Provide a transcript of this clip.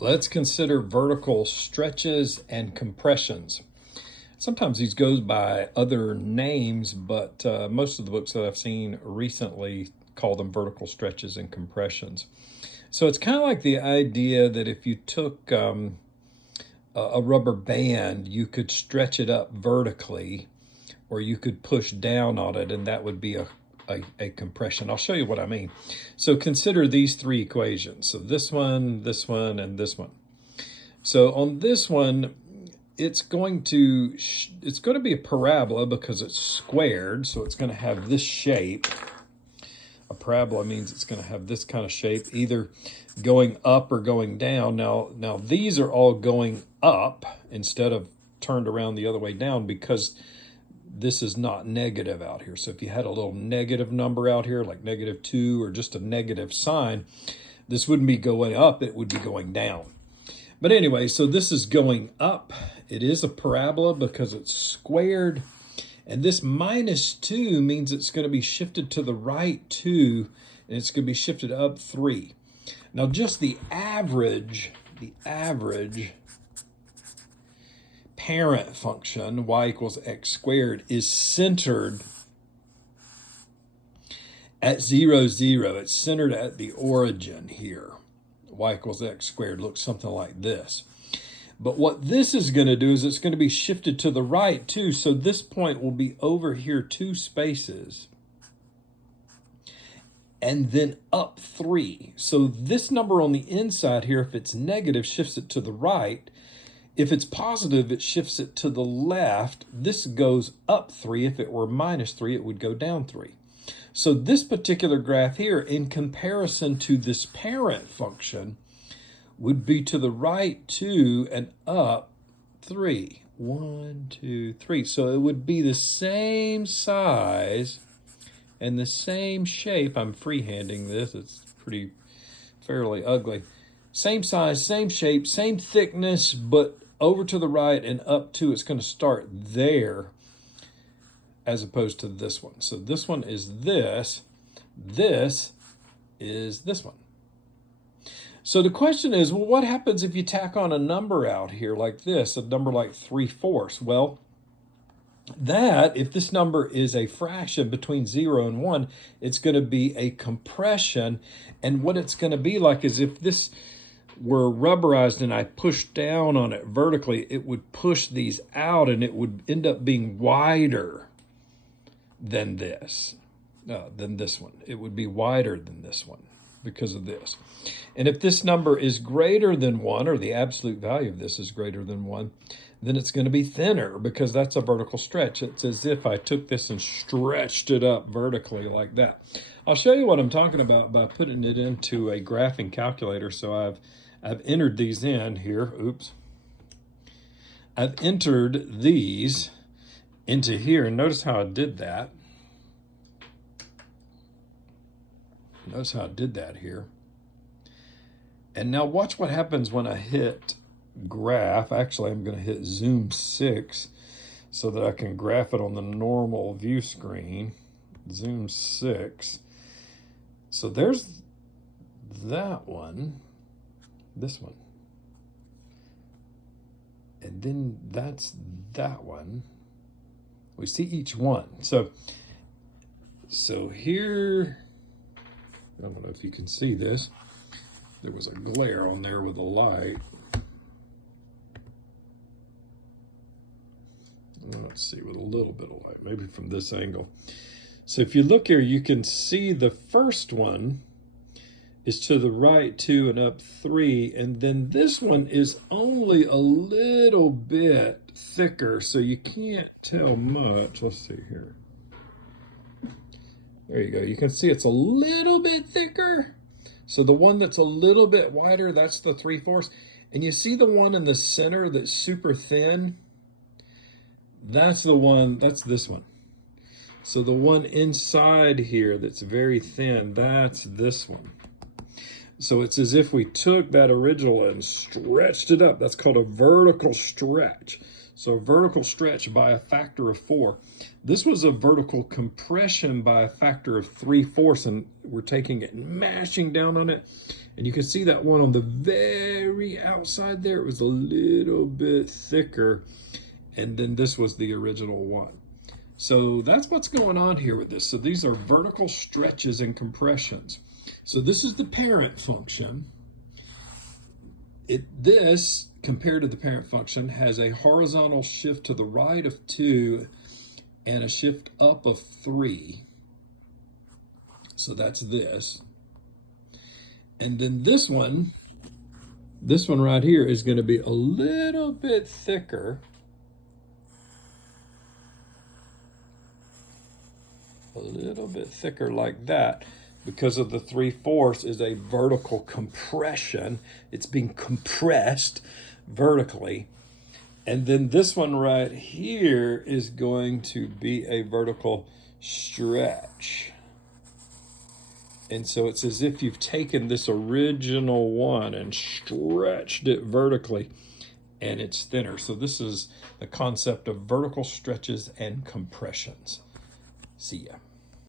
Let's consider vertical stretches and compressions. Sometimes these goes by other names, but most of the books that I've seen recently call them vertical stretches and compressions. So it's kind of like the idea that if you took a rubber band, you could stretch it up vertically, or you could push down on it, and that would be a compression. I'll show you what I mean. So consider these three equations. So this one, and this one. So on this one, it's going to be a parabola because it's squared. So it's going to have this shape. A parabola means it's going to have this kind of shape, either going up or going down. Now these are all going up instead of turned around the other way down because this is not negative out here. So if you had a little negative number out here, like -2 or just a negative sign, this wouldn't be going up, it would be going down. But anyway, so this is going up. It is a parabola because it's squared. And this -2 means it's going to be shifted to the right 2, and it's going to be shifted up 3. Now just the average parent function, y equals x squared, is centered at 0, 0. It's centered at the origin here. Y equals x squared looks something like this. But what this is going to do is it's going to be shifted to the right too. So this point will be over here 2 spaces and then up 3. So this number on the inside here, if it's negative, shifts it to the right. If it's positive, it shifts it to the left. This goes up 3. If it were -3, it would go down 3. So this particular graph here, in comparison to this parent function, would be to the right 2 and up 3. 1, 2, 3. So it would be the same size and the same shape. I'm freehanding this. It's pretty fairly ugly. Same size, same shape, same thickness, but over to the right and up 2, it's going to start there as opposed to this one. So this one is this. This is this one. So the question is, well, what happens if you tack on a number out here like this, a number like 3/4? Well, that, if this number is a fraction between 0 and 1, it's going to be a compression. And what it's going to be like is if this were rubberized and I pushed down on it vertically, it would push these out and it would end up being wider than this one. It would be wider than this one because of this. And if this number is greater than 1, or the absolute value of this is greater than 1, then it's going to be thinner because that's a vertical stretch. It's as if I took this and stretched it up vertically like that. I'll show you what I'm talking about by putting it into a graphing calculator. So I've entered these in here. Oops. I've entered these into here, and notice how I did that. Notice how I did that here. And now watch what happens when I hit graph. Actually, I'm going to hit zoom 6 so that I can graph it on the normal view screen. Zoom 6. So there's that one, this one. And then that's that one. We see each one. So here, I don't know if you can see this. There was a glare on there with a light. Let's see, with a little bit of light, maybe from this angle. So if you look here, you can see the first one is to the right 2 and up 3, and then this one is only a little bit thicker, so you can't tell much. Let's see here. There you go. You can see it's a little bit thicker. So the one that's a little bit wider, that's the 3/4. And you see the one in the center that's super thin? That's the one, that's this one. So the one inside here that's very thin, that's this one. So it's as if we took that original and stretched it up. That's called a vertical stretch. So vertical stretch by a factor of 4. This was a vertical compression by a factor of 3/4, and we're taking it and mashing down on it. And you can see that one on the very outside there, it was a little bit thicker. And then this was the original one. So that's what's going on here with this. So these are vertical stretches and compressions. So this is the parent function. This, compared to the parent function, has a horizontal shift to the right of 2 and a shift up of 3. So that's this. And then this one right here is going to be a little bit thicker. A little bit thicker like that, because of the 3/4 is a vertical compression. It's being compressed vertically. And then this one right here is going to be a vertical stretch. And so it's as if you've taken this original one and stretched it vertically, and it's thinner. So this is the concept of vertical stretches and compressions. See ya.